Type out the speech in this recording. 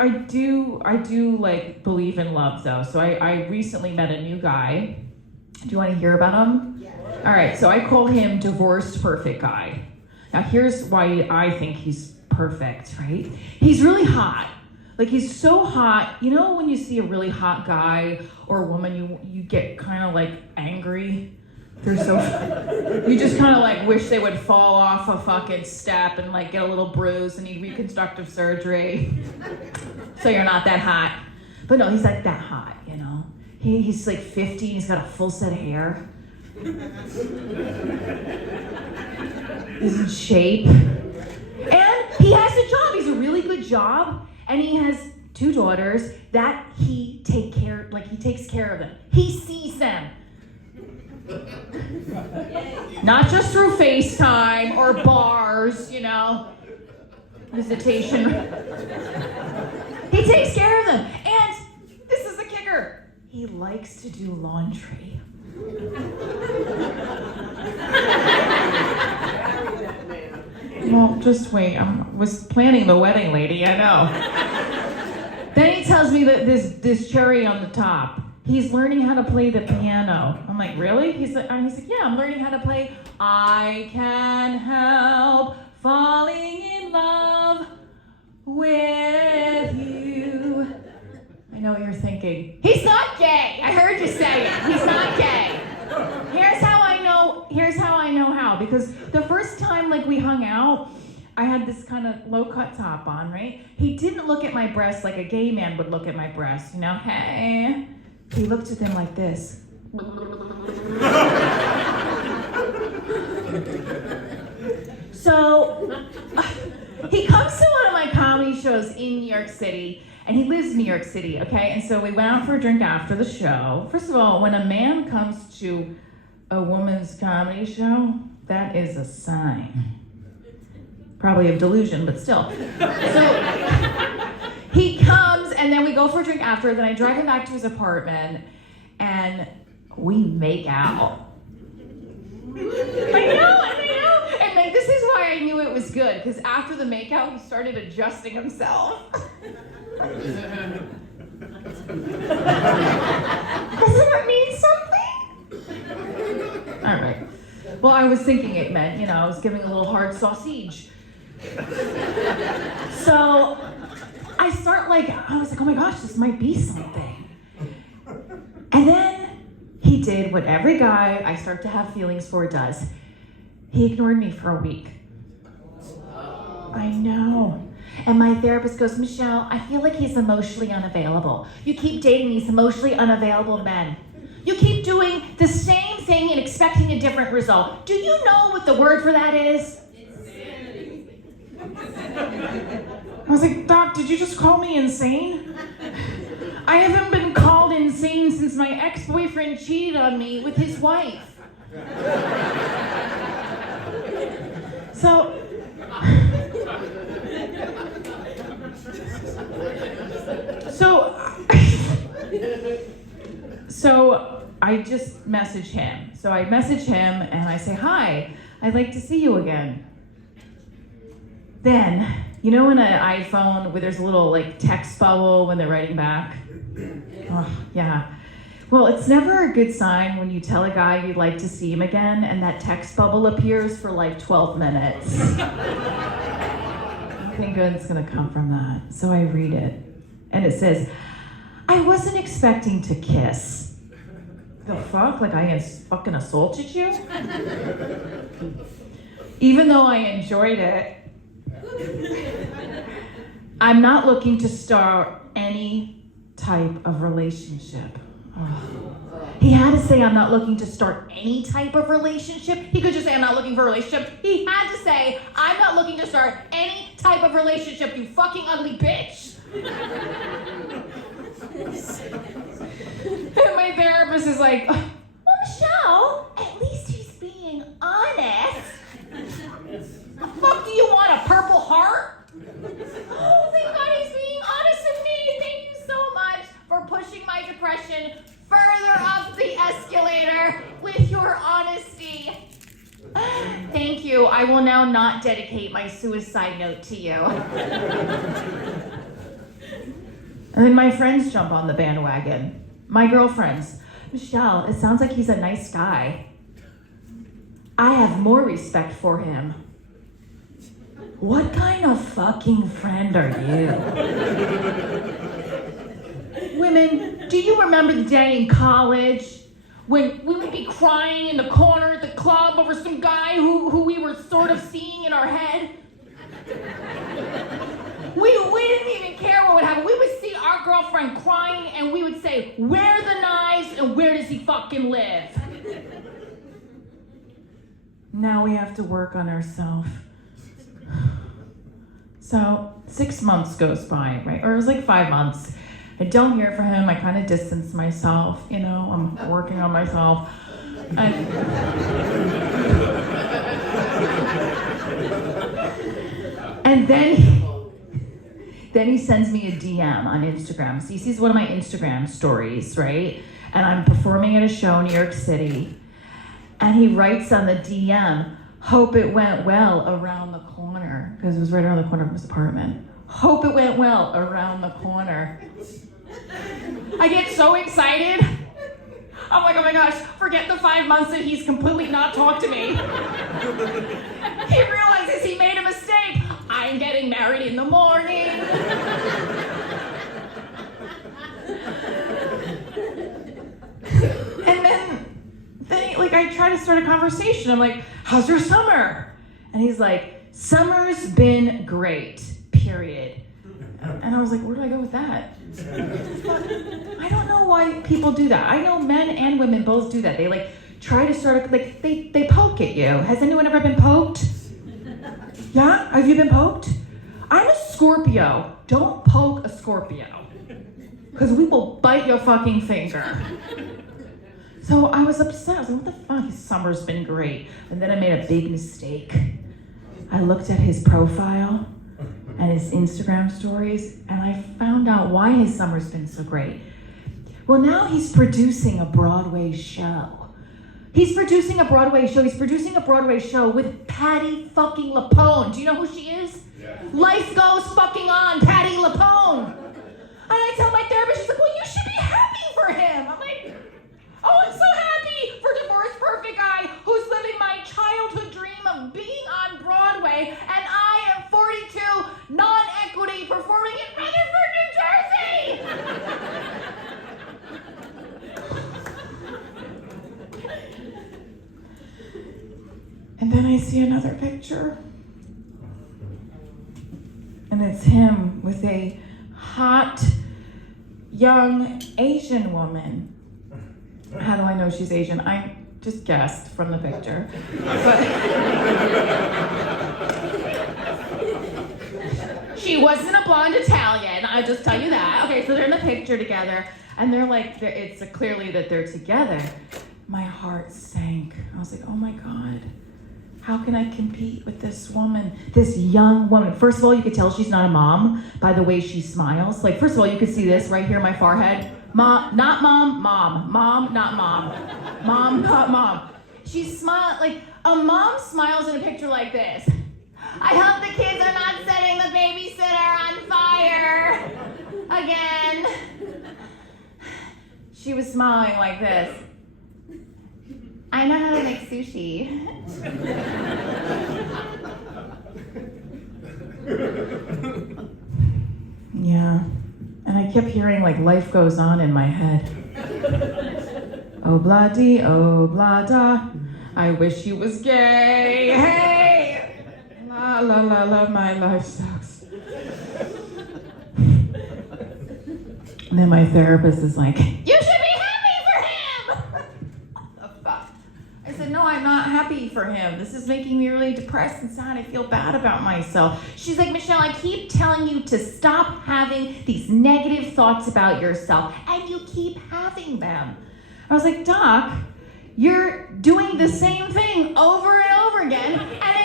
I do like believe in love though. So I recently met a new guy. Do you want to hear about him? Yeah. All right, so I call him Divorced Perfect Guy. Now here's why I think he's perfect, right? He's really hot. Like he's so hot. You know when you see a really hot guy or a woman, you get kind of like angry. They're so, you just kind of like wish they would fall off a fucking step and like get a little bruise and need reconstructive surgery. So you're not that hot. But no, he's like that hot, you know? He's like 50 and he's got a full set of hair. He's in shape. And he has a job. He's a really good job. And he has 2 daughters that he takes care of them. He sees them. Not just through FaceTime or bars, you know, visitation. He takes care of them. And this is the kicker. He likes to do laundry. Well, just wait. I was planning the wedding, lady, I know. Then he tells me that this cherry on the top. He's learning how to play the piano. I'm like, really? He's like, yeah, I'm learning how to play I Can't Help Falling in Love with You. I know what you're thinking. He's not gay. I heard you say it. He's not gay. Here's how I know how. Because the first time like we hung out, I had this kind of low-cut top on, right? He didn't look at my breasts like a gay man would look at my breasts, you know? Hey. He looked at them like this. So he comes to one of my comedy shows in New York City, and he lives in New York City, okay? And so we went out for a drink after the show. First of all, when a man comes to a woman's comedy show, that is a sign. Probably of delusion, but still. So he comes, and then we go for a drink after, then I drive him back to his apartment, and we make out. I know. And like, this is why I knew it was good, because after the makeout, he started adjusting himself. Doesn't it mean something? All right. Well, I was thinking it meant, you know, I was giving a little hard sausage. So I was like, oh my gosh, this might be something. And then he did what every guy I start to have feelings for does. He ignored me for a week. I know. And my therapist goes, Michele, I feel like he's emotionally unavailable. You keep dating these emotionally unavailable men. You keep doing the same thing and expecting a different result. Do you know what the word for that is? I was like, Doc, did you just call me insane? I haven't been called insane since my ex-boyfriend cheated on me with his wife. So I just message him. So I message him and I say, hi, I'd like to see you again. Then, you know in an iPhone where there's a little like text bubble when they're writing back? Oh, yeah. Well, it's never a good sign when you tell a guy you'd like to see him again and that text bubble appears for like 12 minutes. Nothing good's gonna come from that. So I read it and it says, I wasn't expecting to kiss. The fuck? Like I fucking assaulted you? Even though I enjoyed it, I'm not looking to start any type of relationship. Oh. He had to say I'm not looking to start any type of relationship. He could just say I'm not looking for a relationship. He had to say I'm not looking to start any type of relationship, you fucking ugly bitch. And my therapist is like, well, Michele, at least he's being honest. The fuck do you want, a Purple Heart? Oh, thank God he's being honest with me. Thank you so much for pushing my depression further up the escalator with your honesty. Thank you. I will now not dedicate my suicide note to you. And then my friends jump on the bandwagon. My girlfriends. Michelle, it sounds like he's a nice guy. I have more respect for him. What kind of fucking friend are you? Women, do you remember the day in college when we would be crying in the corner at the club over some guy who we were sort of seeing in our head? We didn't even care what would happen. We would see our girlfriend crying and we would say, where are the knives and where does he fucking live? Now we have to work on ourselves. So 6 months goes by, right? Or it was like 5 months. I don't hear from him. I kind of distance myself, you know, I'm working on myself. And then he sends me a DM on Instagram. So he sees one of my Instagram stories, right? And I'm performing at a show in New York City. And he writes on the DM, hope it went well around the corner. Because it was right around the corner of his apartment. Hope it went well around the corner. I get so excited. I'm like, oh my gosh, forget the 5 months that he's completely not talked to me. He realizes he made a mistake. I'm getting married in the morning. And then like I try to start a conversation. I'm like, how's your summer? And he's like, summer's been great, period. And I was like, where do I go with that? I don't know why people do that. I know men and women both do that. They like try to sort of like they poke at you. Has anyone ever been poked? Yeah? Have you been poked? I'm a Scorpio. Don't poke a Scorpio. Because we will bite your fucking finger. So I was upset. I was like, what the fuck? His summer's been great. And then I made a big mistake. I looked at his profile and his Instagram stories, and I found out why his summer's been so great. Well, now he's producing a Broadway show. He's producing a Broadway show with Patti fucking LuPone. Do you know who she is? Yeah. Life goes fucking on, Patti LuPone. And I tell my therapist, she's like, well, you should be happy for him. I'm like, oh, I'm so happy for Divorce Perfect Guy who's living my childhood dream of being on Broadway, and I am 42, non-equity, performing in Rutherford, New Jersey! And then I see another picture, and it's him with a hot, young Asian woman. How do I know she's Asian? I just guessed from the picture. But she wasn't a blonde Italian, I'll just tell you that. Okay, so they're in the picture together, and they're like, it's clearly that they're together. My heart sank. I was like, oh my God, how can I compete with this woman, this young woman? First of all, you could tell she's not a mom by the way she smiles. Like, first of all, you could see this right here in my forehead. Mom, not mom, mom. Mom, not mom. Mom, not mom. She smiled, like a mom smiles in a picture like this. I hope the kids are not setting the babysitter on fire again. She was smiling like this. I know how to make sushi. Yeah. And I kept hearing like life goes on in my head. Oh blah dee, oh blah da. I wish he was gay. Hey! La la la la, my life sucks. And then my therapist is like, you should be happy for him! What the fuck? I said, no, I'm not happy for him. This is making me really depressed and sad. I feel bad about myself. She's like, Michelle, I keep telling you to stop having these negative thoughts about yourself, and you keep having them. I was like, Doc, you're doing the same thing over and over again, and